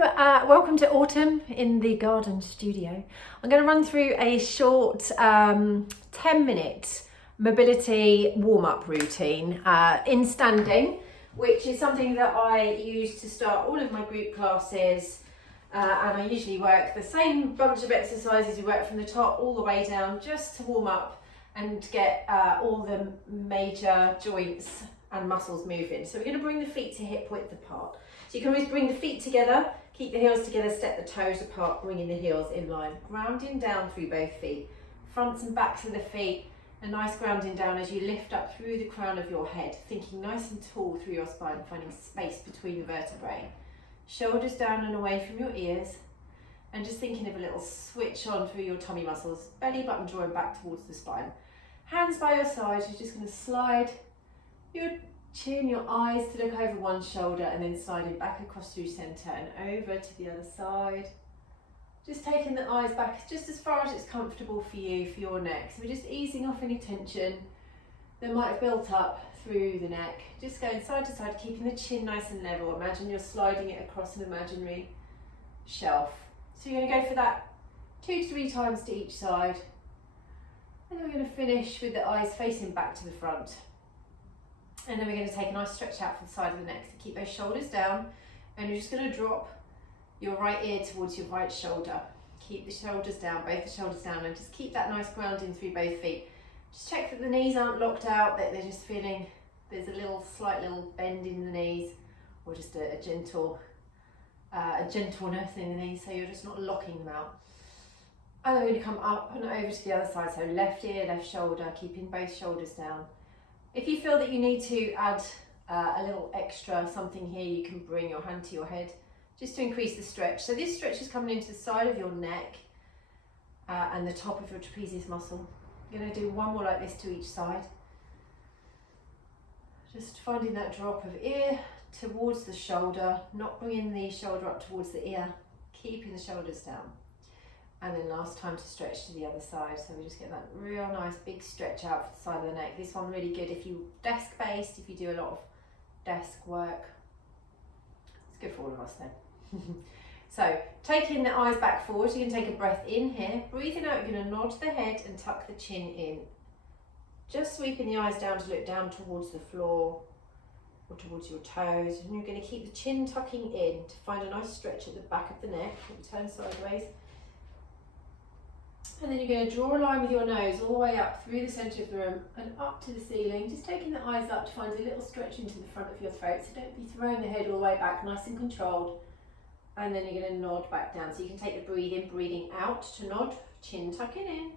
Welcome to autumn in the garden studio. I'm going to run through a short 10-minute mobility warm-up routine in standing, which is something that I use to start all of my group classes, and I usually work the same bunch of exercises. We work from the top all the way down just to warm up and get all the major joints and muscles moving. So we're going to bring the feet to hip width apart. So you can always bring the feet together, keep the heels together, step the toes apart, bringing the heels in line, grounding down through both feet, fronts and backs of the feet, a nice grounding down as you lift up through the crown of your head, thinking nice and tall through your spine, finding space between the vertebrae. Shoulders down and away from your ears, and just thinking of a little switch on through your tummy muscles, belly button drawing back towards the spine. Hands by your side, you're just going to slide your chin, your eyes to look over one shoulder, and then sliding back across through centre and over to the other side. Just taking the eyes back just as far as it's comfortable for you, for your neck. So we're just easing off any tension that might have built up through the neck. Just going side to side, keeping the chin nice and level. Imagine you're sliding it across an imaginary shelf. So you're going to go for that 2 to 3 times to each side. And then we're going to finish with the eyes facing back to the front. And then we're going to take a nice stretch out from the side of the neck. So keep those shoulders down, and you're just going to drop your right ear towards your right shoulder. Keep the shoulders down, both the shoulders down, and just keep that nice grounding through both feet. Just check that the knees aren't locked out, that they're just feeling there's a slight little bend in the knees, or just a gentleness in the knees, so you're just not locking them out. And then we're going to come up and over to the other side, so left ear, left shoulder, keeping both shoulders down. If you feel that you need to add a little extra something here, you can bring your hand to your head just to increase the stretch. So this stretch is coming into the side of your neck and the top of your trapezius muscle. You're going to do one more like this to each side. Just finding that drop of ear towards the shoulder, not bringing the shoulder up towards the ear, keeping the shoulders down. And then last time to stretch to the other side. So we just get that real nice big stretch out for the side of the neck. This one really good if you're desk based, if you do a lot of desk work. It's good for all of us then. So taking the eyes back forward, you can take a breath in here. Breathing out, you're going to nod the head and tuck the chin in. Just sweeping the eyes down to look down towards the floor or towards your toes. And you're going to keep the chin tucking in to find a nice stretch at the back of the neck. Turn sideways. And then you're going to draw a line with your nose all the way up through the centre of the room and up to the ceiling, just taking the eyes up to find a little stretch into the front of your throat, so don't be throwing the head all the way back, nice and controlled. And then you're going to nod back down, so you can take the breathing out to nod, chin tucking in,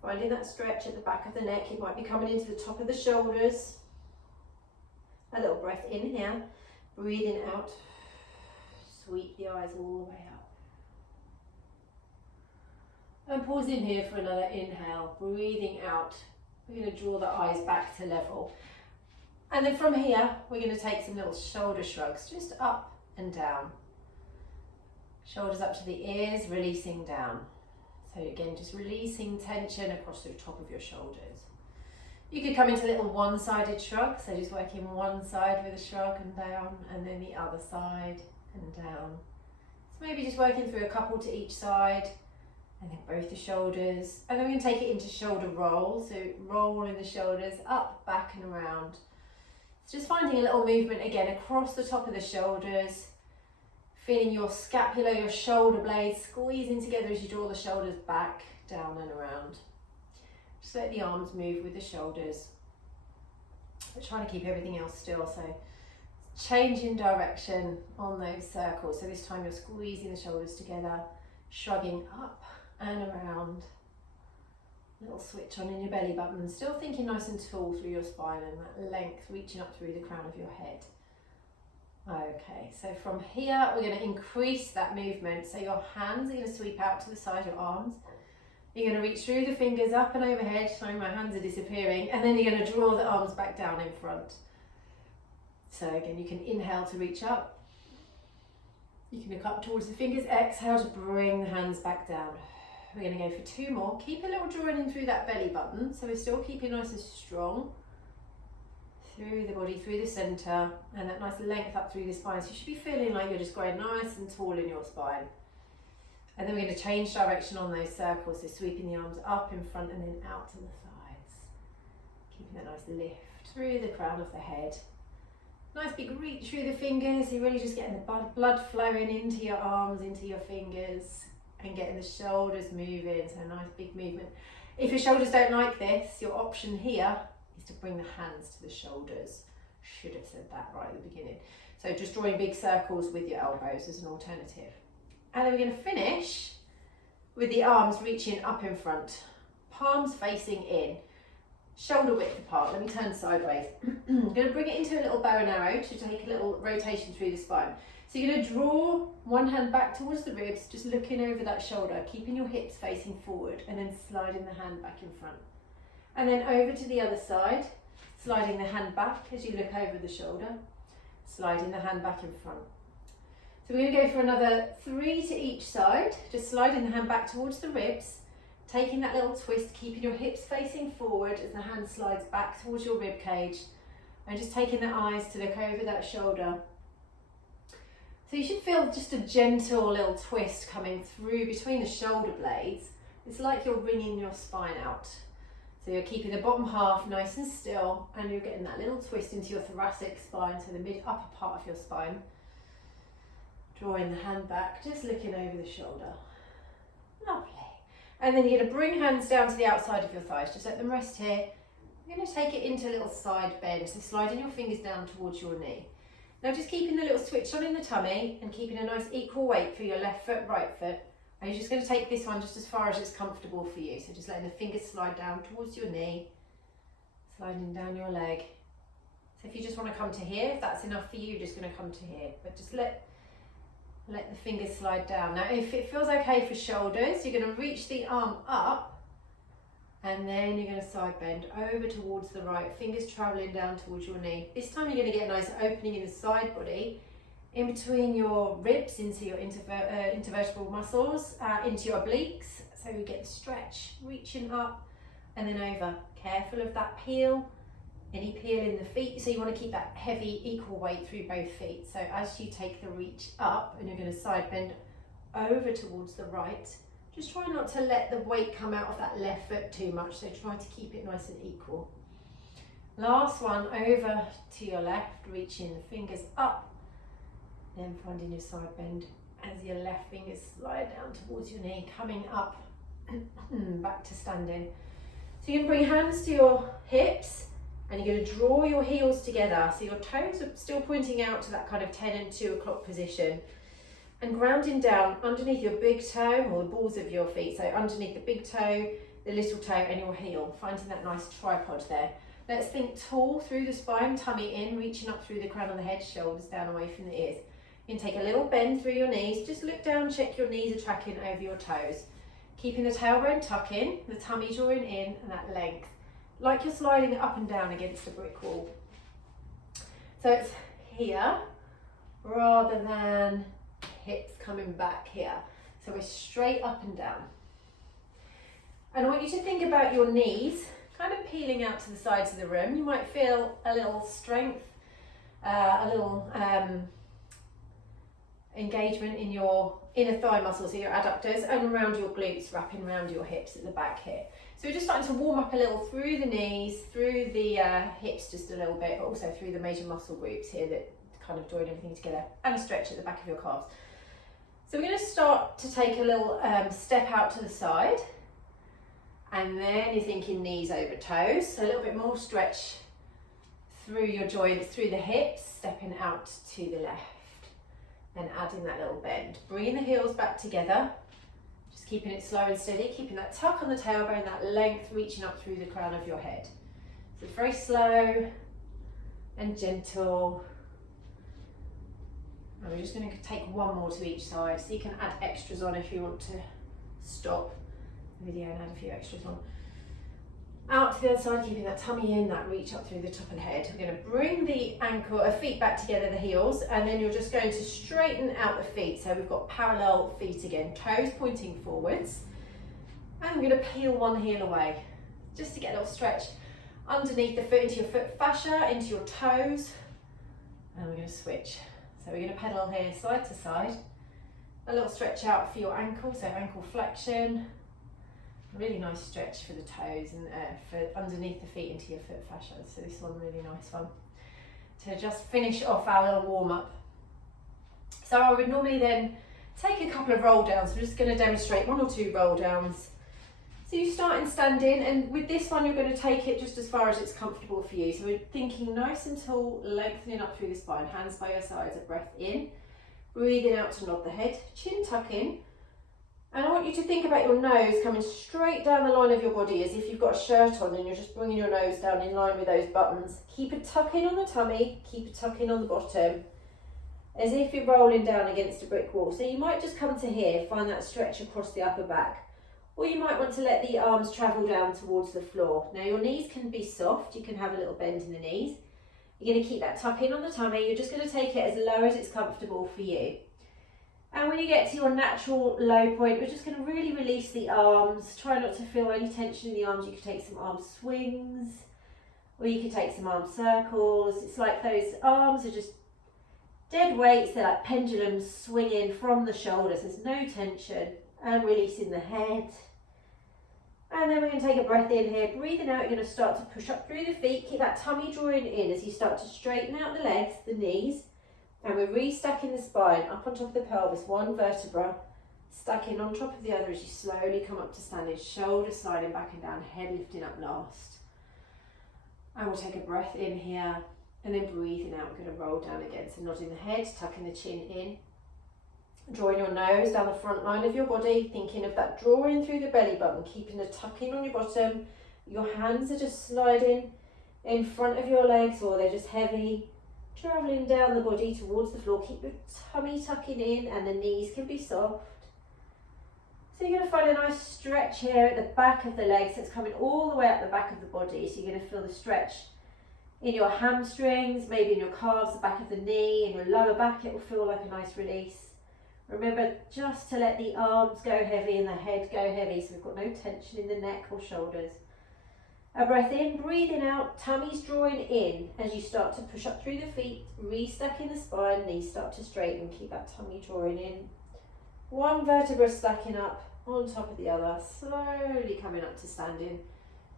finding that stretch at the back of the neck. It might be coming into the top of the shoulders. A little breath in here, breathing out, sweep the eyes all the way up. And pause in here for another inhale, breathing out. We're going to draw the eyes back to level. And then from here, we're going to take some little shoulder shrugs, just up and down. Shoulders up to the ears, releasing down. So again, just releasing tension across the top of your shoulders. You could come into little one-sided shrugs, so just working one side with a shrug and down, and then the other side and down. So maybe just working through a couple to each side, and then both the shoulders, and then we're going to take it into shoulder roll, so rolling the shoulders up, back and around. So just finding a little movement again across the top of the shoulders, feeling your scapula, your shoulder blades squeezing together as you draw the shoulders back, down and around. Just let the arms move with the shoulders, but trying to keep everything else still, so changing direction on those circles. So this time you're squeezing the shoulders together, shrugging up and around. Little switch on in your belly button, still thinking nice and tall through your spine and that length reaching up through the crown of your head. Okay, so from here we're going to increase that movement. So your hands are going to sweep out to the side, your arms. You're going to reach through the fingers up and overhead. Sorry, my hands are disappearing. And then you're going to draw the arms back down in front. So again, you can inhale to reach up. You can look up towards the fingers, exhale to bring the hands back down. We're going to go for 2 more. Keep a little drawing in through that belly button, so we're still keeping nice and strong through the body, through the centre, and that nice length up through the spine. So you should be feeling like you're just growing nice and tall in your spine. And then we're going to change direction on those circles, so sweeping the arms up in front and then out to the sides. Keeping that nice lift through the crown of the head. Nice big reach through the fingers, so you're really just getting the blood flowing into your arms, into your fingers, and getting the shoulders moving, so a nice big movement. If your shoulders don't like this, your option here is to bring the hands to the shoulders. Should have said that right at the beginning. So just drawing big circles with your elbows as an alternative. And then we're going to finish with the arms reaching up in front, palms facing in, shoulder width apart. Let me turn sideways. I'm going to bring it into a little bow and arrow to take a little rotation through the spine. So you're going to draw one hand back towards the ribs, just looking over that shoulder, keeping your hips facing forward, and then sliding the hand back in front. And then over to the other side, sliding the hand back as you look over the shoulder, sliding the hand back in front. So we're going to go for another 3 to each side, just sliding the hand back towards the ribs, taking that little twist, keeping your hips facing forward as the hand slides back towards your rib cage, and just taking the eyes to look over that shoulder. So you should feel just a gentle little twist coming through between the shoulder blades. It's like you're wringing your spine out. So you're keeping the bottom half nice and still, and you're getting that little twist into your thoracic spine, so the mid-upper part of your spine. Drawing the hand back, just looking over the shoulder. Lovely. And then you're going to bring hands down to the outside of your thighs. Just let them rest here. You're going to take it into a little side bend, so sliding your fingers down towards your knee. Now just keeping the little switch on in the tummy and keeping a nice equal weight for your left foot, right foot. And you're just going to take this one just as far as it's comfortable for you. So just letting the fingers slide down towards your knee, sliding down your leg. So if you just want to come to here, if that's enough for you, you're just going to come to here. But just let the fingers slide down. Now if it feels okay for shoulders, you're going to reach the arm up, and then you're going to side bend over towards the right, fingers travelling down towards your knee. This time you're going to get a nice opening in the side body, in between your ribs, into your intervertebral muscles, into your obliques, so you get the stretch, reaching up and then over. Careful of that peel, any peel in the feet, so you want to keep that heavy equal weight through both feet. So as you take the reach up, and you're going to side bend over towards the right, just try not to let the weight come out of that left foot too much, so try to keep it nice and equal. Last one, over to your left, reaching the fingers up, then finding your side bend as your left fingers slide down towards your knee, coming up, back to standing. So you can bring hands to your hips, and you're going to draw your heels together, so your toes are still pointing out to that kind of 10 and 2 o'clock position, and grounding down underneath your big toe, or the balls of your feet, so underneath the big toe, the little toe and your heel, finding that nice tripod there. Let's think tall through the spine, tummy in, reaching up through the crown of the head, shoulders down away from the ears. You can take a little bend through your knees, just look down, check your knees are tracking over your toes. Keeping the tailbone tuck in, the tummy drawing in, and that length, like you're sliding up and down against a brick wall. So it's here, rather than hips coming back here. So we're straight up and down. And I want you to think about your knees kind of peeling out to the sides of the room. You might feel a little strength, a little engagement in your inner thigh muscles, so your adductors, and around your glutes, wrapping around your hips at the back here. So we're just starting to warm up a little through the knees, through the hips just a little bit, but also through the major muscle groups here that kind of join everything together, and a stretch at the back of your calves. So we're going to start to take a little step out to the side, and then you're thinking knees over toes, so a little bit more stretch through your joints, through the hips, stepping out to the left, and adding that little bend. Bringing the heels back together, just keeping it slow and steady, keeping that tuck on the tailbone, that length reaching up through the crown of your head. So very slow and gentle. And we're just going to take one more to each side, so you can add extras on if you want to stop the video and add a few extras on. Out to the other side, keeping that tummy in, that reach up through the top of the head. We're going to bring the ankle, feet back together, the heels, and then you're just going to straighten out the feet. So we've got parallel feet again, toes pointing forwards. And I'm going to peel one heel away, just to get a little stretch. underneath the foot into your foot fascia, into your toes, and we're going to switch. So we're going to pedal here side to side. A little stretch out for your ankle, so ankle flexion. A really nice stretch for the toes and for underneath the feet into your foot fascia. So this one, really nice one. To just finish off our little warm up. So I would normally then take a couple of roll downs. We're just going to demonstrate 1 or 2 roll downs. So you start in standing, and with this one you're going to take it just as far as it's comfortable for you. So we're thinking nice and tall, lengthening up through the spine, hands by your sides, a breath in, breathing out to nod the head, chin tuck in. And I want you to think about your nose coming straight down the line of your body as if you've got a shirt on and you're just bringing your nose down in line with those buttons. Keep a tuck in on the tummy, keep a tuck in on the bottom, as if you're rolling down against a brick wall. So you might just come to here, find that stretch across the upper back. Or you might want to let the arms travel down towards the floor. Now your knees can be soft, you can have a little bend in the knees. You're going to keep that tuck in on the tummy, you're just going to take it as low as it's comfortable for you. And when you get to your natural low point, we're just going to really release the arms. Try not to feel any tension in the arms. You could take some arm swings, or you could take some arm circles. It's like those arms are just dead weights, they're like pendulums swinging from the shoulders. There's no tension. And releasing the head. And then we're going to take a breath in here, breathing out. You're going to start to push up through the feet, keep that tummy drawing in as you start to straighten out the legs, the knees, and we're restacking the spine up on top of the pelvis, 1 vertebra stacking on top of the other as you slowly come up to standing, shoulders sliding back and down, head lifting up last. And we'll take a breath in here, and then breathing out, we're going to roll down again. So nodding the head, tucking the chin in, drawing your nose down the front line of your body, thinking of that drawing through the belly button, keeping the tuck in on your bottom. Your hands are just sliding in front of your legs, or they're just heavy, travelling down the body towards the floor. Keep your tummy tucking in, and the knees can be soft. So you're going to find a nice stretch here at the back of the legs. It's coming all the way up the back of the body. So you're going to feel the stretch in your hamstrings, maybe in your calves, the back of the knee, in your lower back. It will feel like a nice release. Remember just to let the arms go heavy and the head go heavy, so we've got no tension in the neck or shoulders. A breath in, breathing out, tummy's drawing in as you start to push up through the feet, restacking the spine, knees start to straighten, keep that tummy drawing in. 1 vertebra stacking up on top of the other, slowly coming up to standing.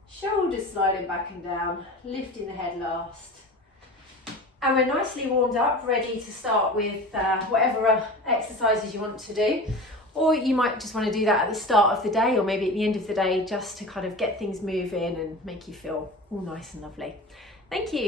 Shoulders sliding back and down, lifting the head last. And we're nicely warmed up, ready to start with whatever exercises you want to do. Or you might just want to do that at the start of the day, or maybe at the end of the day, just to kind of get things moving and make you feel all nice and lovely. Thank you.